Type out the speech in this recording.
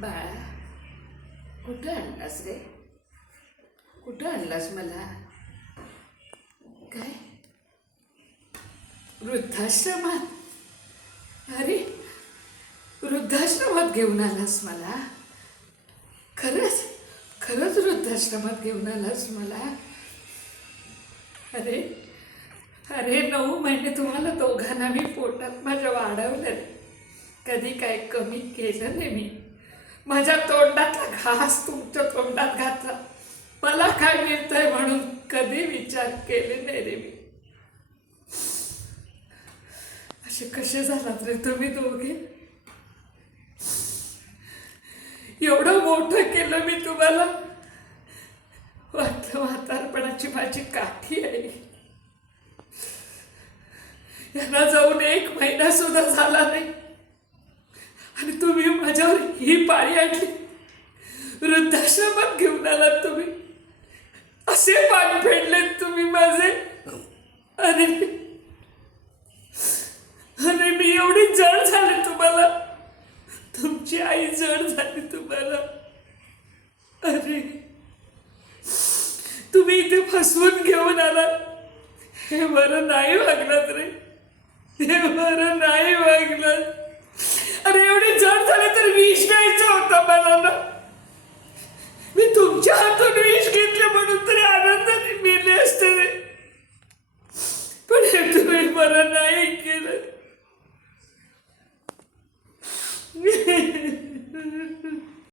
बाळा, कुठं आणलास रे? कुठं आणलास मला? काय वृद्धाश्रमात? अरे, वृद्धाश्रमात घेऊन आलास मला? खरंच खरंच वृद्धाश्रमात घेऊन आलास मला? अरे अरे 9 महिने तुम्हाला दोघांना मी पोटात माझ्या वाढवलं. कधी काय कमी केलं नाही मी. माझ्या तोंडातला घास तुमच्या तोंडात घातला. मला काय मिळतंय म्हणून कधी विचार केले नाही रे मी. असे कसे झालात रे तुम्ही दोघे? एवढं मोठं केलं मी तुम्हाला. वाटलं म्हातारपणाची माझी काठी आहे. यांना जाऊन 1 महिना सुद्धा झाला नाही आणि तुम्ही माझ्यावर ही पाळी आणली. वृद्धाश्रमात घेऊन आलात तुम्ही. असे पाणी फेडलेत तुम्ही माझे. अरे अरे मी एवढी जड झाले तुम्हाला. तुमची आई जड झाली तुम्हाला. अरे तुम्ही इथे फसवून घेऊन आलात. हे बरं नाही वागलात रे. हे बरं नाही वागलात. अरे एवढे जड झाले तर विष घ्यायचं होतं